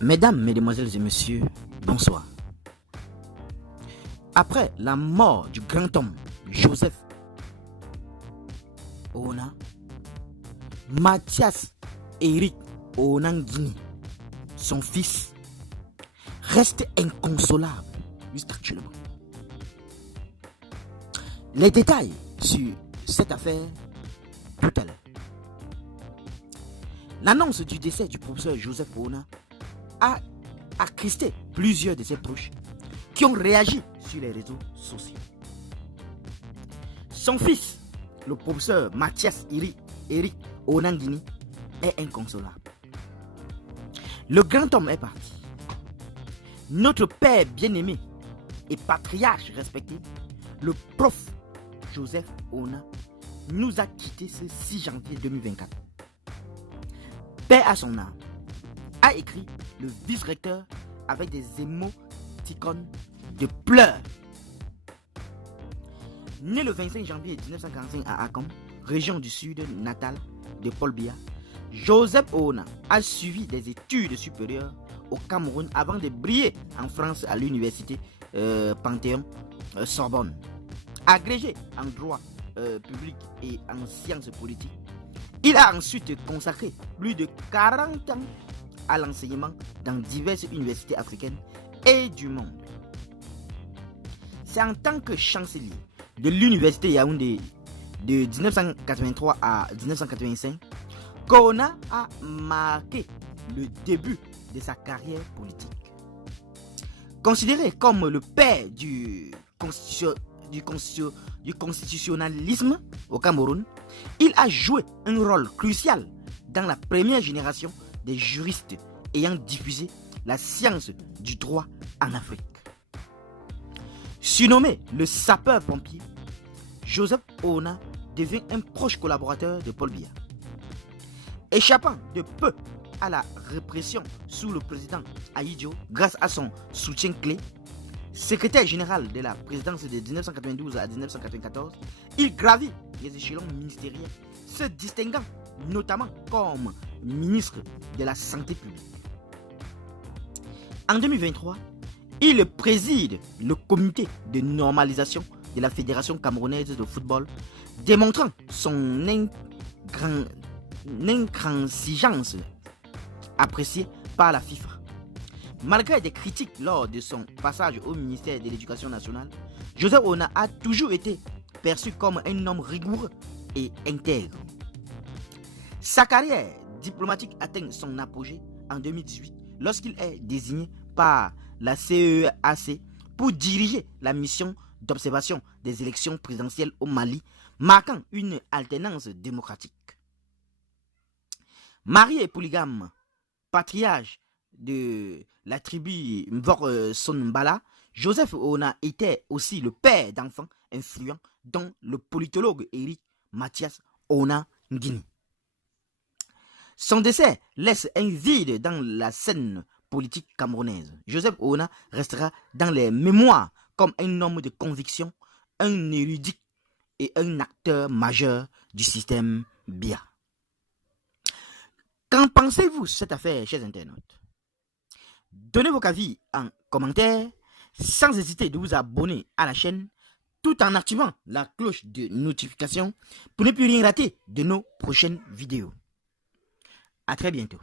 Mesdames, Mesdemoiselles et Messieurs, bonsoir. Après la mort du grand homme Joseph Ona, Mathias Eric Onangini, son fils, reste inconsolable jusqu'actuellement. Les détails sur cette affaire tout à l'heure. L'annonce du décès du professeur Joseph Ona a attristé plusieurs de ses proches qui ont réagi sur les réseaux sociaux. Son fils, le professeur Mathias Eric Onangini, est inconsolable. Le grand homme est parti. Notre père bien-aimé et patriarche respecté, le prof Joseph Ona, nous a quittés ce 6 janvier 2024. Paix à son âme, a écrit le vice-recteur avec des émoticônes de pleurs. Né le 25 janvier 1945 à Akom, région du sud natale de Paul Biya, Joseph Ona a suivi des études supérieures au Cameroun avant de briller en France à l'université Panthéon Sorbonne. Agrégé en droit public et en sciences politiques, il a ensuite consacré plus de 40 ans à l'enseignement dans diverses universités africaines et du monde. C'est en tant que chancelier de l'université Yaoundé de 1983 à 1985 qu'Ona a marqué le début de sa carrière politique. Considéré comme le père du constitutionnalisme au Cameroun, il a joué un rôle crucial dans la première génération des juristes ayant diffusé la science du droit en Afrique. Surnommé le sapeur-pompier, Joseph Ona devient un proche collaborateur de Paul Biya. Échappant de peu à la répression sous le président Ahidjo grâce à son soutien clé, secrétaire général de la présidence de 1992 à 1994, il gravit les échelons ministériels, se distinguant notamment comme ministre de la Santé publique. En 2023, il préside le comité de normalisation de la Fédération camerounaise de football, démontrant son intransigeance appréciée par la FIFA. Malgré des critiques lors de son passage au ministère de l'Éducation nationale, Joseph Ona a toujours été perçu comme un homme rigoureux et intègre. Sa carrière diplomatique atteint son apogée en 2018 lorsqu'il est désigné par la CEAC pour diriger la mission d'observation des élections présidentielles au Mali, marquant une alternance démocratique. Marié et polygame, patriarche de la tribu Mvor Sonbala, Joseph Ona était aussi le père d'enfants influents dont le politologue Eric Mathias Onangini. Son décès laisse un vide dans la scène politique camerounaise. Joseph Ona restera dans les mémoires comme un homme de conviction, un érudit et un acteur majeur du système Biya. Qu'en pensez-vous de cette affaire, chers internautes? Donnez vos avis en commentaire, sans hésiter de vous abonner à la chaîne, tout en activant la cloche de notification pour ne plus rien rater de nos prochaines vidéos. À très bientôt.